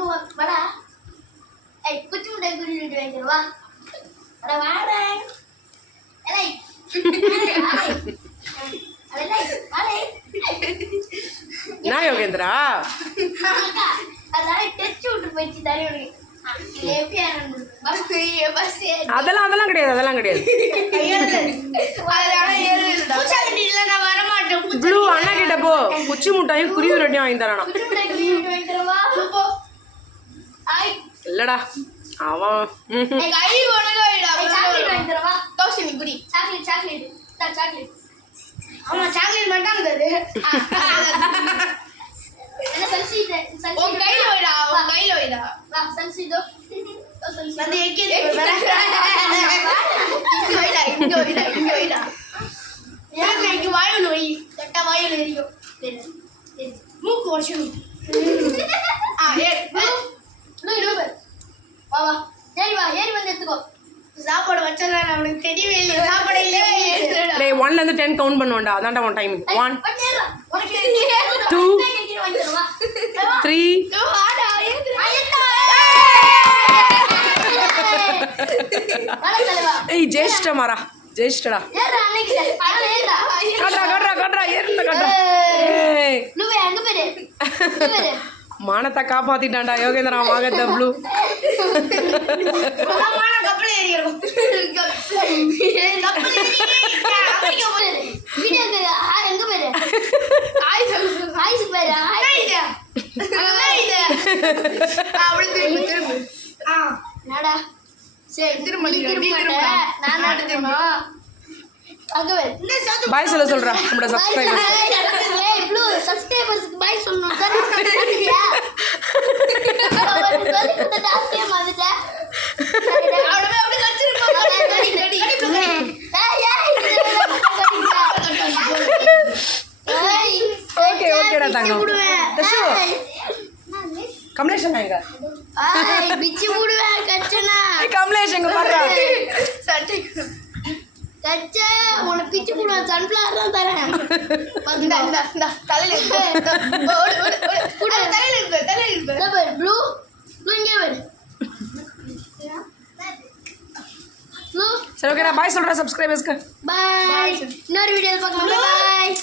Blue வாடா. ஏய் குச்சி முட்டை குடிச்சிட்டு வைங்க வா. அட வாடா. ஏய். என்ன யோகேந்திரா அதெல்லாம் கிடையாது ப்ளூ அண்ணா கிட்ட போ குச்சி முட்டாயும் குருவி ரொட்டியும் வாங்கி தரானா இல்லடா அவன் சாக்லேட் மட்டும் மூக்கு வருஷம் ஏறி வந்து எடுத்துக்கோ சாப்பாடு வச்சா அவனுக்கு தெரியவே இல்லை சாப்பாடு இல்லை 1 ல இருந்து 10 கவுண்ட் பண்ணுவான்டா அதான்டா உன் டைம் 1 2 3 ஏய் ஜெயிச்சிட்ட மாரா ஜெயிச்சிட்டடா கட்றா ஏய் மானத்தை காப்பாத்திட்டான்டா யோகேந்திரா மாகத்த ப்ளூ பாய் சொல்றா நம்மளோட சப்ஸ்கிரைபர்ஸ்க்கு பாய் சொல்லணும் ஓகேடா தங்கம் கமலேஷ் எங்க பிச்சு போடுவேன் கச்சனா கமலேஷ் எங்க பாருடா கச்சா உன பிச்சு போடுவேன் சன்ஃப்ளவர் தான் தரேன் இந்த தலையில ப்ளூ இங்கே வரு சரி ஓகேடா பாய் சொல்றேன் சப்ஸ்கிரைபர்ஸ்க்கு பாய் இன்னொரு வீடியோல பார்க்கலாம் பாய்